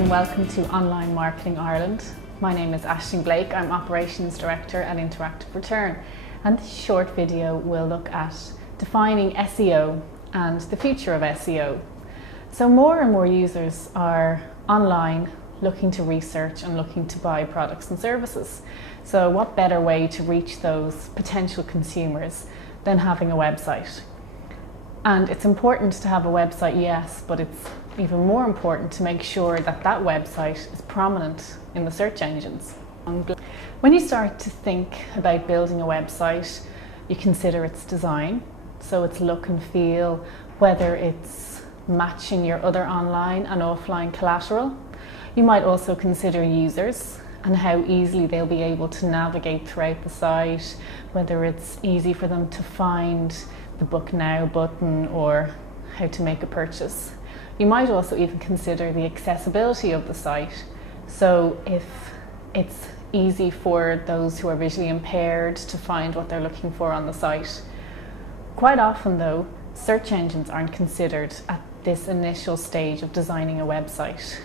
and welcome to Online Marketing Ireland. My name is Aisling Blake, I'm Operations Director at Interactive Return, and this short video will look at defining SEO and the future of SEO. So more and more users are online looking to research and looking to buy products and services. So what better way to reach those potential consumers than having a website? And it's important to have a website, yes, but it's even more important to make sure that that website is prominent in the search engines. When you start to think about building a website, you consider its design, so its look and feel, whether it's matching your other online and offline collateral. You might also consider users and how easily they'll be able to navigate throughout the site, whether it's easy for them to find the Book Now button or how to make a purchase. You might also even consider the accessibility of the site. So if it's easy for those who are visually impaired to find what they're looking for on the site. Quite often though, search engines aren't considered at this initial stage of designing a website.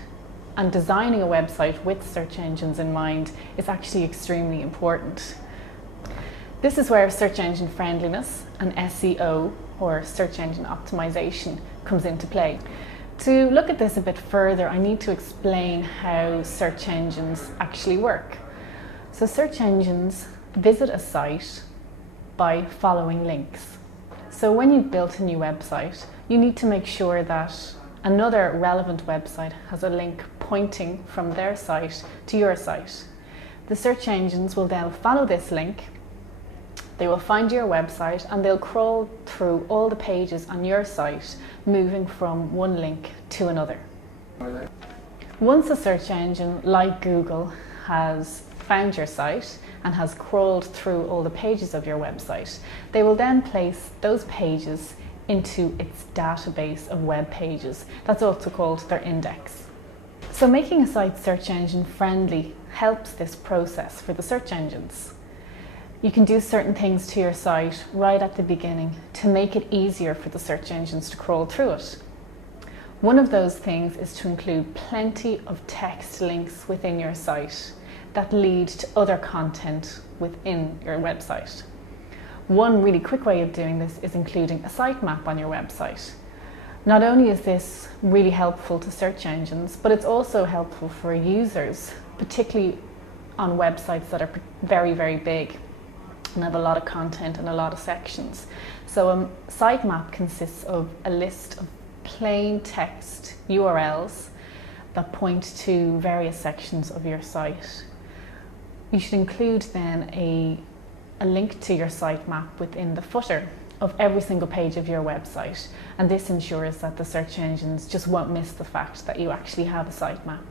And designing a website with search engines in mind is actually extremely important. This is where search engine friendliness and SEO, or search engine optimization, comes into play. To look at this a bit further, I need to explain how search engines actually work. So search engines visit a site by following links. So when you've built a new website, you need to make sure that another relevant website has a link pointing from their site to your site. The search engines will then follow this link. They will find your website and they'll crawl through all the pages on your site, moving from one link to another. Once a search engine like Google has found your site and has crawled through all the pages of your website, they will then place those pages into its database of web pages. That's also called their index. So making a site search engine friendly helps this process for the search engines. You can do certain things to your site right at the beginning to make it easier for the search engines to crawl through it. One of those things is to include plenty of text links within your site that lead to other content within your website. One really quick way of doing this is including a sitemap on your website. Not only is this really helpful to search engines, but it's also helpful for users, particularly on websites that are very, very big and have a lot of content and a lot of sections. So a sitemap consists of a list of plain text URLs that point to various sections of your site. You should include then a link to your sitemap within the footer of every single page of your website, and this ensures that the search engines just won't miss the fact that you actually have a sitemap.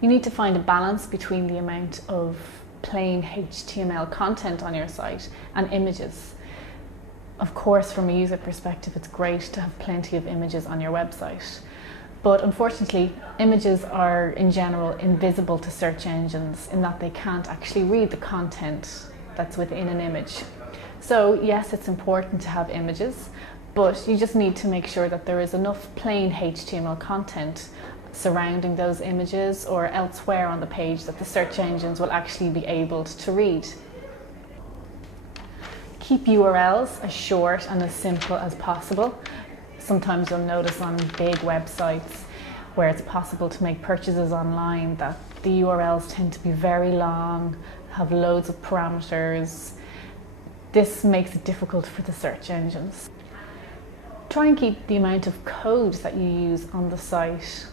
You need to find a balance between the amount of plain HTML content on your site and images. Of course, from a user perspective, it's great to have plenty of images on your website, but unfortunately, images are in general invisible to search engines in that they can't actually read the content that's within an image. So yes, it's important to have images, but you just need to make sure that there is enough plain HTML content surrounding those images or elsewhere on the page that the search engines will actually be able to read. Keep URLs as short and as simple as possible. Sometimes you'll notice on big websites where it's possible to make purchases online that the URLs tend to be very long, have loads of parameters. This makes it difficult for the search engines. Try and keep the amount of code that you use on the site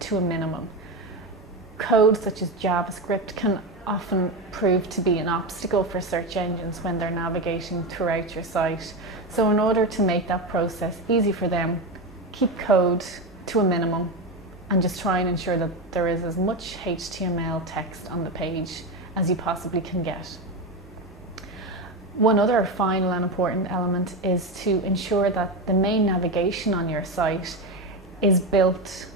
to a minimum. Code such as JavaScript can often prove to be an obstacle for search engines when they're navigating throughout your site. So in order to make that process easy for them, keep code to a minimum and just try and ensure that there is as much HTML text on the page as you possibly can get. One other final and important element is to ensure that the main navigation on your site is built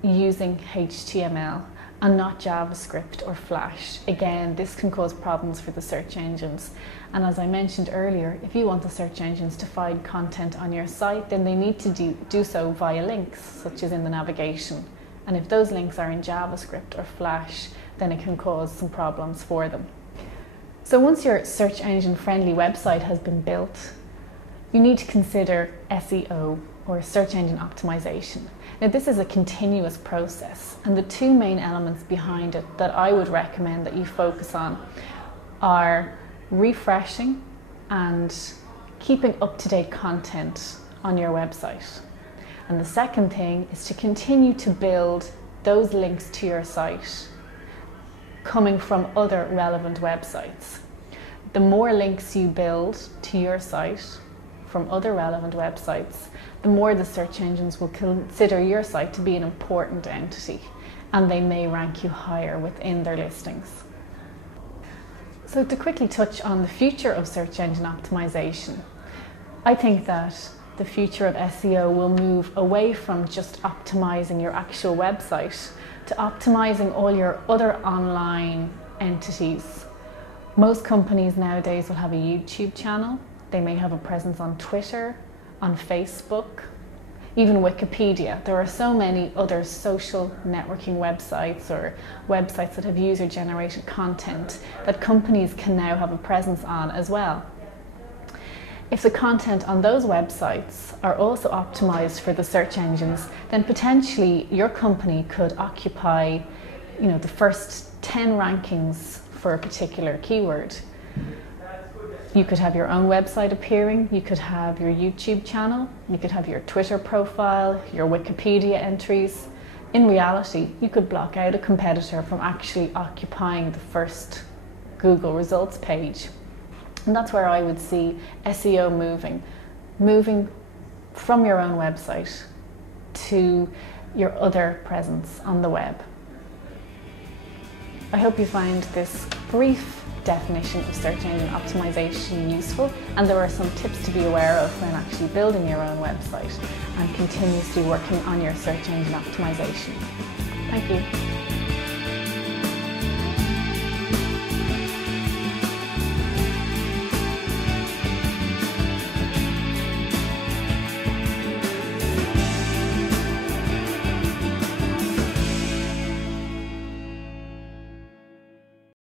using HTML and not JavaScript or Flash. Again, this can cause problems for the search engines. And as I mentioned earlier, if you want the search engines to find content on your site, then they need to do so via links, such as in the navigation. And if those links are in JavaScript or Flash, then it can cause some problems for them. So once your search engine friendly website has been built, you need to consider SEO, or search engine optimization. Now, this is a continuous process, and the two main elements behind it that I would recommend that you focus on are refreshing and keeping up-to-date content on your website. And the second thing is to continue to build those links to your site coming from other relevant websites. The more links you build to your site from other relevant websites, the more the search engines will consider your site to be an important entity, and they may rank you higher within their listings. So to quickly touch on the future of search engine optimization, I think that the future of SEO will move away from just optimizing your actual website to optimizing all your other online entities. Most companies nowadays will have a YouTube channel. They may have a presence on Twitter, on Facebook, even Wikipedia. There are so many other social networking websites or websites that have user-generated content that companies can now have a presence on as well. If the content on those websites are also optimized for the search engines, then potentially your company could occupy, the first 10 rankings for a particular keyword. You could have your own website appearing, you could have your YouTube channel, you could have your Twitter profile, your Wikipedia entries. In reality, you could block out a competitor from actually occupying the first Google results page. And that's where I would see SEO moving from your own website to your other presence on the web. I hope you find this brief definition of search engine optimization useful, and there are some tips to be aware of when actually building your own website and continuously working on your search engine optimization. Thank you.